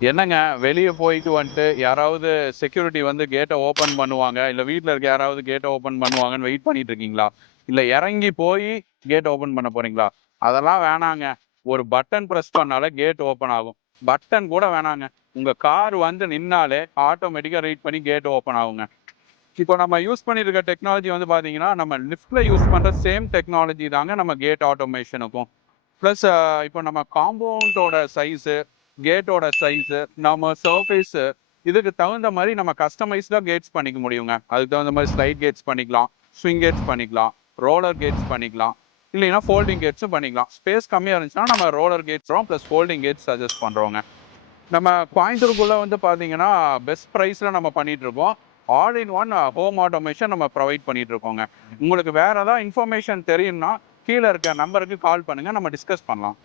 என்னங்க வெளிய போயிட்டு வந்துட்டு யாராவது செக்யூரிட்டி வந்து கேட்ட ஓப்பன் பண்ணுவாங்க, இல்ல வீட்ல இருக்க யாராவது கேட்ட ஓப்பன் பண்ணுவாங்கன்னு வெயிட் பண்ணிட்டு இருக்கீங்களா? இல்ல இறங்கி போய் கேட் ஓப்பன் பண்ண போறீங்களா? அதெல்லாம் வேணாங்க. ஒரு பட்டன் பிரஸ் பண்ணாலே கேட் ஓப்பன் ஆகும். பட்டன் கூட வேணாங்க. உங்க கார் வந்து நின்னாலே ஆட்டோமேட்டிக்கா ரீட் பண்ணி கேட் ஓப்பன் ஆகுங்க. இப்போ நம்ம யூஸ் பண்ணியிருக்க டெக்னாலஜி வந்து பார்த்தீங்கன்னா, நம்ம லிஃப்ட்ல யூஸ் பண்ற சேம் டெக்னாலஜி தாங்க நம்ம கேட் ஆட்டோமேஷனுக்கும். ப்ளஸ் இப்போ நம்ம காம்பவுண்டோட சைஸு, கேட்டோட சைஸு, நம்ம சர்ஃபேஸு இதுக்கு தகுந்த மாரி நம்ம கஸ்டமைஸ்டா கேட்ஸ் பண்ணிக்க முடியுங்க. அதுக்கு தகுந்த மாரி ஸ்லைட் கேட்ஸ் பண்ணிக்கலாம், ஸ்விங் கேட்ஸ் பண்ணிக்கலாம், ரோலர் கேட்ஸ் பண்ணிக்கலாம். இல்லைன்னா ஃபோல்டிங் கேட்ஸும் பண்ணிக்கலாம். ஸ்பேஸ் கம்மியா இருந்துச்சுன்னா நம்ம ரோலர் கேட்ஸும் ப்ளஸ் ஃபோல்டிங் கேட்ஸ் சஜெஸ்ட் பண்றோங்க. நம்ம கோயம்புத்தூருக்குள்ள வந்து பார்த்தீங்கன்னா, பெஸ்ட் பிரைஸ்ல நம்ம பண்ணிட்டு இருக்கோம். All in one home automation நம்ம ப்ரொவைட் பண்ணிட்டு இருக்கோங்க. உங்களுக்கு வேற ஏதாவது இன்ஃபர்மேஷன் தெரியும்னா, கீழ இருக்க நம்பருக்கு கால் பண்ணுங்க. நம்ம டிஸ்கஸ் பண்ணலாம்.